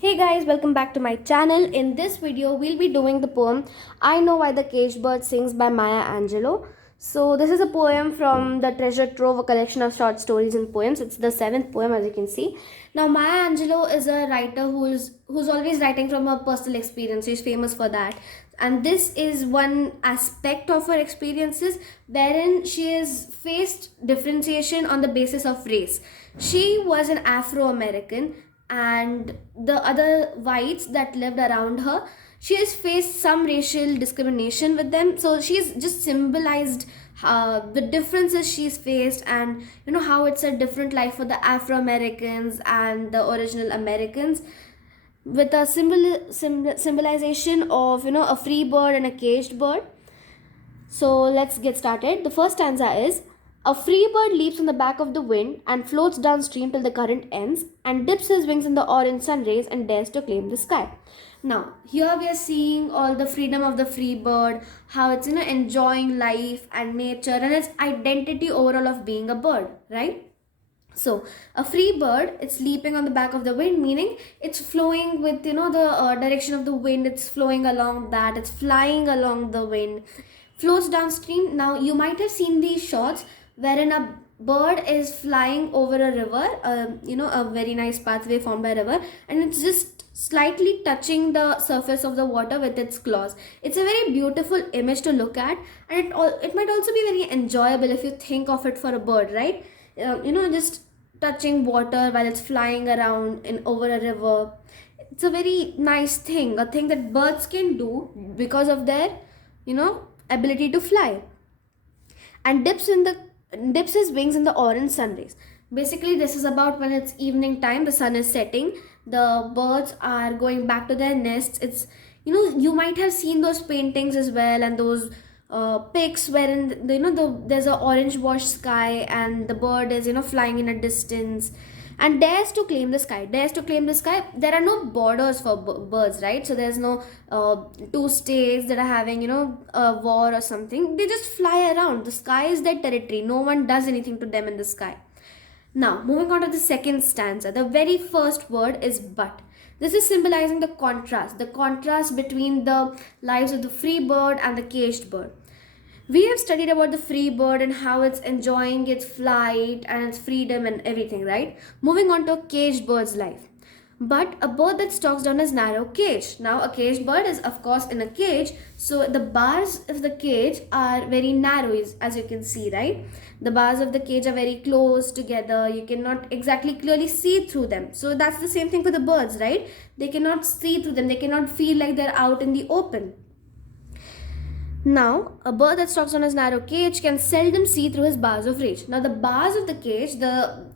Hey guys, welcome back to my channel. In this video, we'll be doing the poem I Know Why the Caged Bird Sings by Maya Angelou. So this is a poem from the Treasure Trove, a collection of short stories and poems. It's the seventh poem, as you can see. Now Maya Angelou is a writer who's always writing from her personal experience. She's famous for that. And this is one aspect of her experiences wherein she has faced differentiation on the basis of race. She was an Afro-American, and the other whites that lived around her, she has faced some racial discrimination with them. So she's just symbolized the differences she's faced, and how it's a different life for the Afro Americans and the original Americans, with a symbolization of a free bird and a caged bird. So let's get started. The first stanza is: a free bird leaps on the back of the wind and floats downstream till the current ends and dips his wings in the orange sun rays and dares to claim the sky. Now, here we are seeing all the freedom of the free bird, how it's enjoying life and nature and its identity overall of being a bird, right? So a free bird, it's leaping on the back of the wind, meaning it's flowing with the direction of the wind. It's flowing along that. It's flying along the wind, flows downstream. Now you might have seen these shots wherein a bird is flying over a river, a very nice pathway formed by a river, and it's just slightly touching the surface of the water with its claws. It's a very beautiful image to look at, and it might also be very enjoyable if you think of it for a bird, right? Just touching water while it's flying around in over a river. It's a very nice thing, a thing that birds can do because of their ability to fly. And dips his wings in the orange sun rays. Basically, this is about when it's evening time, the sun is setting, the birds are going back to their nests. It's you might have seen those paintings as well, and those pics wherein there's a orange washed sky and the bird is flying in a distance and dares to claim the sky. There are no borders for birds, right? So there's no two states that are having a war or something. They just fly around. The sky is their territory. No one does anything to them in the sky. Now moving on to the second stanza, the very first word is but. This is symbolizing the contrast between the lives of the free bird and the caged bird. We have studied about the free bird and how it's enjoying its flight and its freedom and everything, right? Moving on to a caged bird's life. But a bird that stalks down a narrow cage. Now, a caged bird is, of course, in a cage. So, the bars of the cage are very narrow, as you can see, right? The bars of the cage are very close together. You cannot exactly clearly see through them. So, that's the same thing for the birds, right? They cannot see through them. They cannot feel like they're out in the open. Now, a bird that stalks on his narrow cage can seldom see through his bars of rage. Now, the bars of the cage,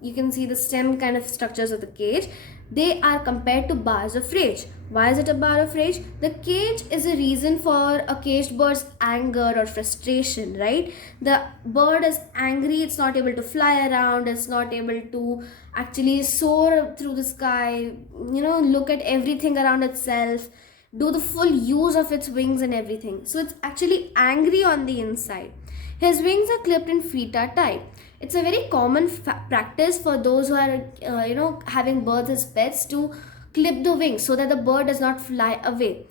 you can see the stem kind of structures of the cage, they are compared to bars of rage. Why is it a bar of rage? The cage is a reason for a caged bird's anger or frustration, right? The bird is angry, it's not able to fly around, it's not able to actually soar through the sky, look at everything around itself, do the full use of its wings and everything. So it's actually angry on the inside. His wings are clipped and feet are tied. It's a very common practice for those who are having birds as pets to clip the wings so that the bird does not fly away.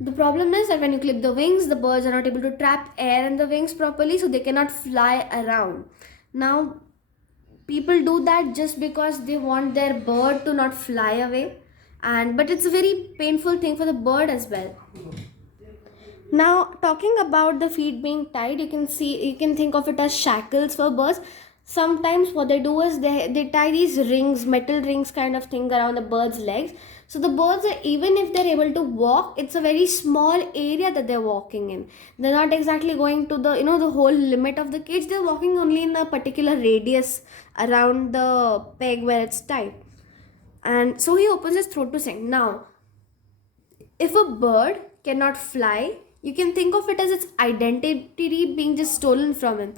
The problem is that when you clip the wings, the birds are not able to trap air in the wings properly, so they cannot fly around. Now, people do that just because they want their bird to not fly away, but it's a very painful thing for the bird as well. Now, talking about the feet being tied, you can think of it as shackles for birds. Sometimes what they do is they tie these rings, metal rings kind of thing around the bird's legs. So the birds are, even if they're able to walk, it's a very small area that they're walking in. They're not exactly going to the whole limit of the cage. They're walking only in a particular radius around the peg where it's tied. And so he opens his throat to sing. Now, if a bird cannot fly, you can think of it as its identity being just stolen from him.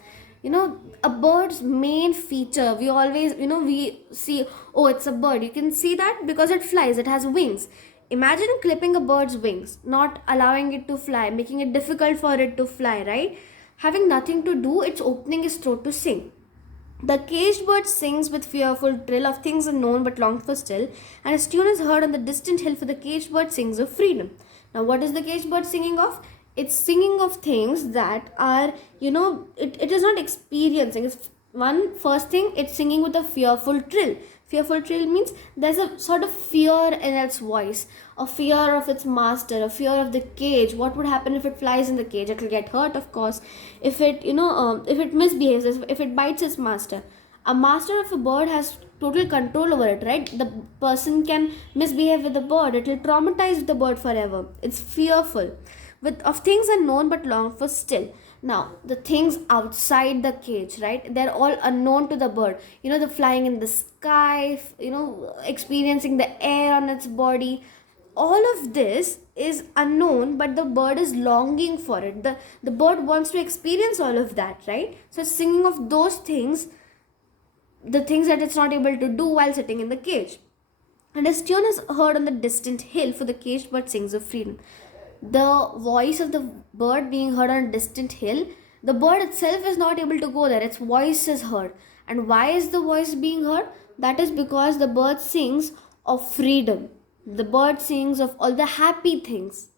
A bird's main feature, we always, we see, oh, it's a bird. You can see that because it flies, it has wings. Imagine clipping a bird's wings, not allowing it to fly, making it difficult for it to fly, right? Having nothing to do, it's opening its throat to sing. The caged bird sings with fearful trill of things unknown but longed for still, and its tune is heard on the distant hill, for the caged bird sings of freedom. Now, what is the caged bird singing of? It's singing of things that are, it is not experiencing. It's one first thing, it's singing with a fearful trill. Fearful trill means there's a sort of fear in its voice, a fear of its master, a fear of the cage. What would happen if it flies in the cage? It will get hurt, of course. If it, if it misbehaves, if it bites its master. A master of a bird has total control over it, right? The person can misbehave with the bird. It will traumatize the bird forever. It's fearful. With of things unknown but longed for still. Now, the things outside the cage, right? They're all unknown to the bird. The flying in the sky, experiencing the air on its body. All of this is unknown, but the bird is longing for it. The bird wants to experience all of that, right? So, singing of those things, the things that it's not able to do while sitting in the cage. And his tune is heard on the distant hill, for the caged bird sings of freedom. The voice of the bird being heard on a distant hill, the bird itself is not able to go there. Its voice is heard. And why is the voice being heard? That is because the bird sings of freedom. The bird sings of all the happy things.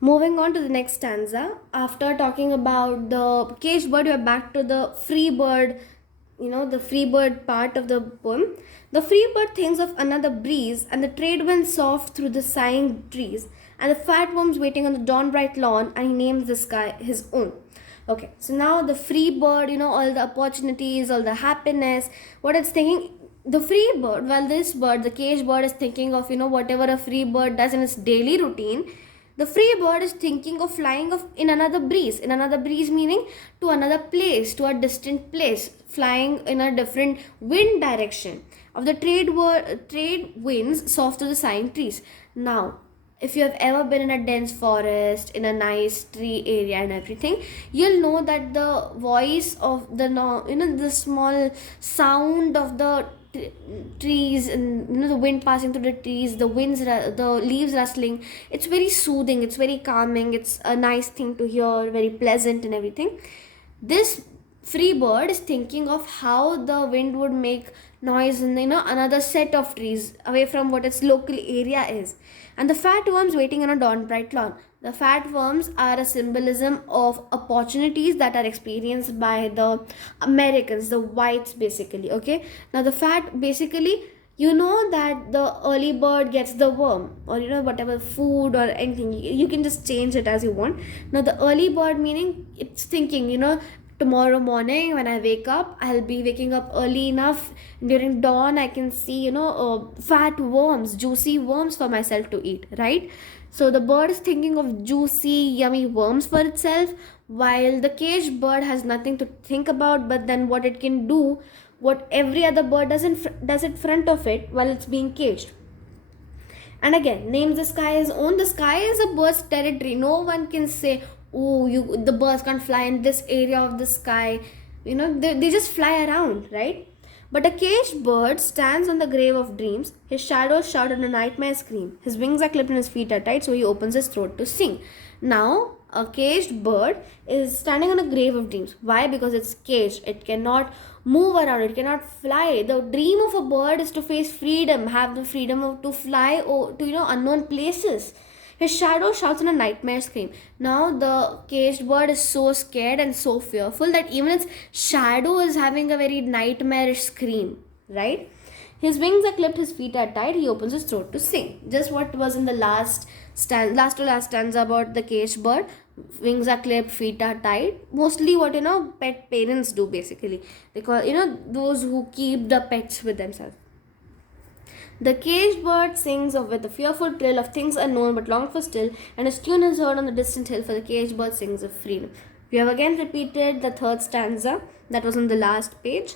Moving on to the next stanza, after talking about the caged bird, we are back to the free bird, the free bird part of the poem. The free bird thinks of another breeze, and the trade wind soft through the sighing trees, and the fat worms waiting on the dawn bright lawn, and he names the sky his own. Okay, so now the free bird, all the opportunities, all the happiness, what it's thinking, the free bird, well, this bird, the caged bird, is thinking of, whatever a free bird does in its daily routine. The free bird is thinking of flying in another breeze meaning to another place, to a distant place, flying in a different wind direction of the trade winds soft to the sighing trees. Now, if you have ever been in a dense forest, in a nice tree area and everything, you'll know that the voice of the small sound of the trees, and the wind passing through the trees, the leaves rustling, it's very soothing, it's very calming, it's a nice thing to hear, very pleasant and everything. This free bird is thinking of how the wind would make noise in another set of trees away from what its local area is. And the fat worms waiting on a dawn bright lawn. The fat worms are a symbolism of opportunities that are experienced by the Americans, the whites basically. Okay, now the fat, basically, that the early bird gets the worm, or whatever food or anything, you can just change it as you want. Now the early bird meaning it's thinking, tomorrow morning when I wake up, I'll be waking up early enough. During dawn, I can see, fat worms, juicy worms for myself to eat, right? So the bird is thinking of juicy, yummy worms for itself, while the caged bird has nothing to think about, but then what it can do, what every other bird does in front of it while it's being caged. And again, names the sky his own. The sky is a bird's territory. No one can say, oh, the birds can't fly in this area of the sky. They just fly around, right? But a caged bird stands on the grave of dreams. His shadows shout and a nightmare scream. His wings are clipped and his feet are tied, so he opens his throat to sing. Now, a caged bird is standing on a grave of dreams. Why? Because it's caged. It cannot move around. It cannot fly. The dream of a bird is to face freedom, have the freedom to fly to unknown places. His shadow shouts in a nightmare scream. Now the caged bird is so scared and so fearful that even its shadow is having a very nightmarish scream, right? His wings are clipped, his feet are tied, he opens his throat to sing. Just what was in the last to last stanza about the caged bird. Wings are clipped, feet are tied. Mostly what pet parents do basically. Because those who keep the pets with themselves. The caged bird sings with a fearful trill of things unknown but longed for still, and his tune is heard on the distant hill, for the caged bird sings of freedom. We have again repeated the third stanza that was on the last page.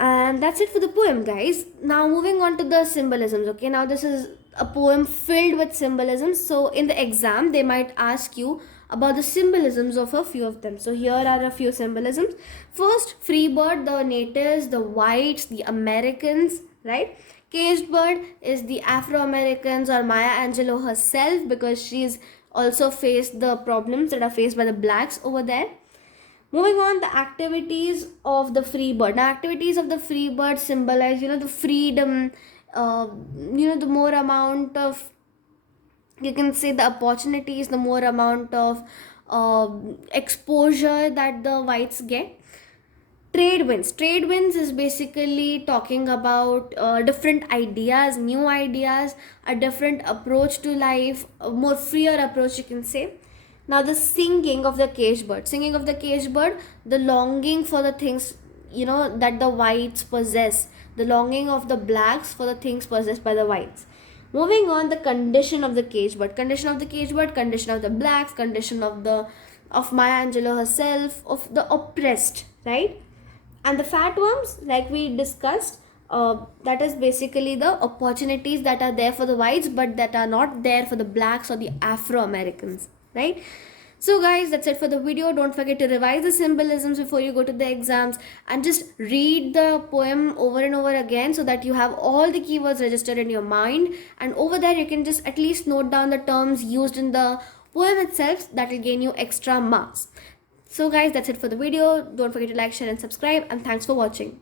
And that's it for the poem, guys. Now moving on to the symbolisms. Okay, now this is a poem filled with symbolisms. So in the exam, they might ask you about the symbolisms of a few of them. So here are a few symbolisms. First, free bird, the natives, the whites, the Americans, right? Caged bird is the Afro-Americans or Maya Angelou herself, because she's also faced the problems that are faced by the blacks over there. Moving on, the activities of the free bird. Now, activities of the free bird symbolize, the freedom, the more amount of, you can say, the opportunities, the more amount of exposure that the whites get. Trade winds is basically talking about different ideas, new ideas, a different approach to life, a more freer approach, you can say. Now, the singing of the cage bird, the longing for the things, that the whites possess, the longing of the blacks for the things possessed by the whites. Moving on, the condition of the cage bird, condition of the blacks, condition of Maya Angelou herself, of the oppressed, right? And the fat worms, like we discussed, that is basically the opportunities that are there for the whites but that are not there for the blacks or the Afro Americans, right? So guys, that's it for the video. Don't forget to revise the symbolisms before you go to the exams, and just read the poem over and over again so that you have all the keywords registered in your mind, and over there you can just at least note down the terms used in the poem itself. That will gain you extra marks. So guys, that's it for the video. Don't forget to like, share and subscribe, and thanks for watching.